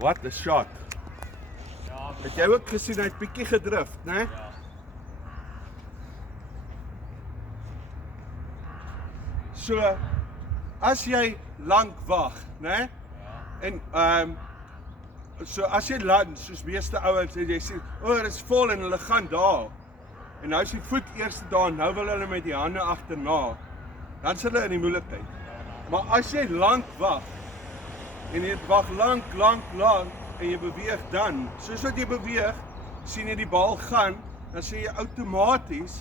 What a shot. Het jy ook gesien, hy het bietjie gedrift, né? So, as jy lank wag, né? En so as jy land, soos meeste ouens en jy sê, dit is vol en hulle gaan daar. En nou is die voet eers daar, nou wil hulle met die hande agterna. Dan is hulle in die moeilikheid. Maar as jy lank wag en jy wag lank en jy beweeg dan, soos wat jy beweeg, sien jy die bal gaan, dan sê jy outomaties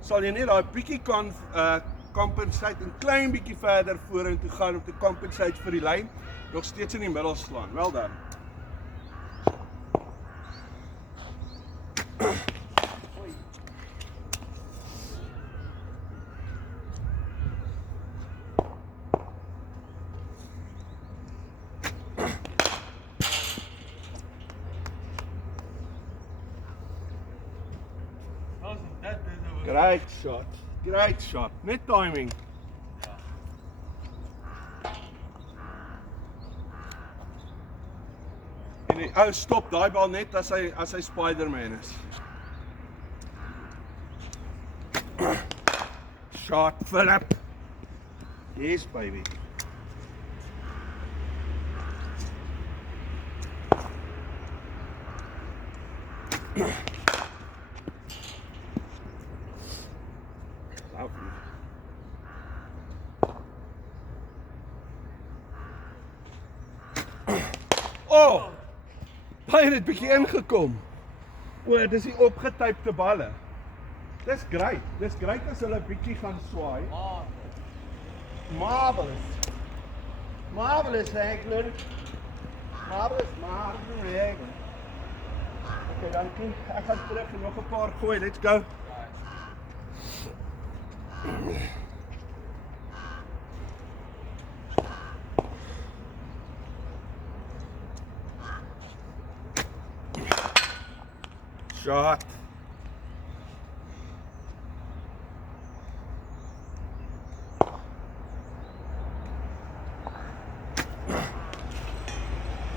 sal jy net daai bietjie kan compensate en klein bietjie verder vorentoe gaan om te compensate vir die lyn, nog steeds in die middel slaan. Wel dan. Great shot, net timing. En die ou stop daai bal net as hy Spider-Man is. Shot, Philip. Yes, baby. Oh! Hy het bietjie ingekom. O, dis die opgetypte balle. Dis great. Dis great as hulle bietjie gaan swaai. Marvelous. Marvelous, Hagler. Marvelous, Hagler. Okay, dankie. Ek gaan terug en nog 'n paar gooi. Let's go. Shot.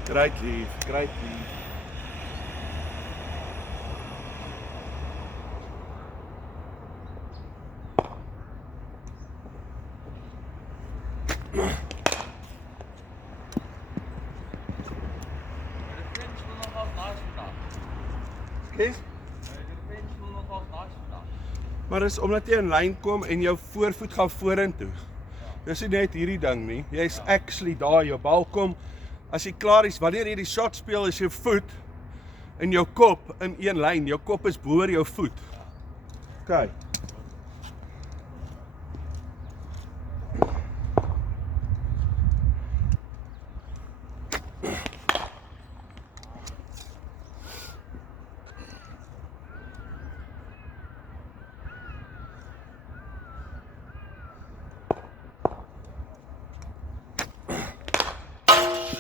Great lead, great lead. Maar dis omdat jy in lyn kom en jou voorvoet gaan vorentoe. Dis nie net hierdie ding nie. Jy's actually daar, jou bal kom. As jy klaar is, wanneer jy die shot speel, is jou voet en jou kop in een lyn. Jou kop is bo jou voet. OK.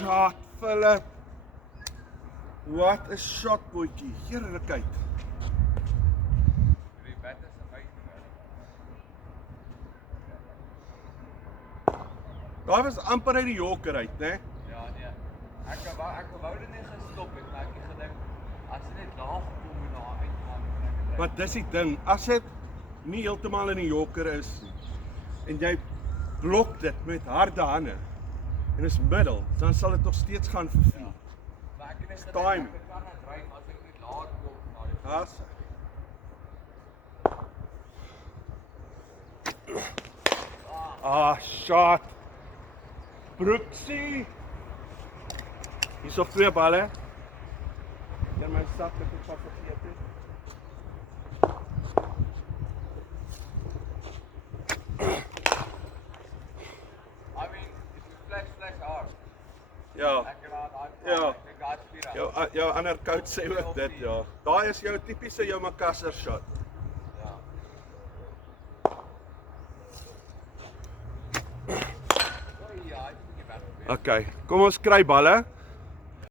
Shot, Philip. What a shot, boetjie. Heerlikheid. Die bat is amazing. Daar was amper uit die Yorker uit, né? Ja, nee. Ek wou dit net gestop het, maar ek het gedink as dit net laag kom en daar uitgaan. Maar dis die ding, as dit nie heeltemal in die Yorker is en jy blok dit met harde hande en is middel, dan sal dit nog steeds gaan verveel. Ja. Maar ek het net Time. Ek kan net ry as ek net laag kom na die Haas. Shot. Broeksie. Hier is nog 2 balle. In my sak het ek wat vergeet het. I mean, if you flash hard. Ja. Ek raak Ja. ek gaan spira. Jou ander coach sê ook dit, ja. Daai is jou tipiese jou Makassar shot. Ja. Oh ja, ek het nie baie. Okay, kom ons kry balle.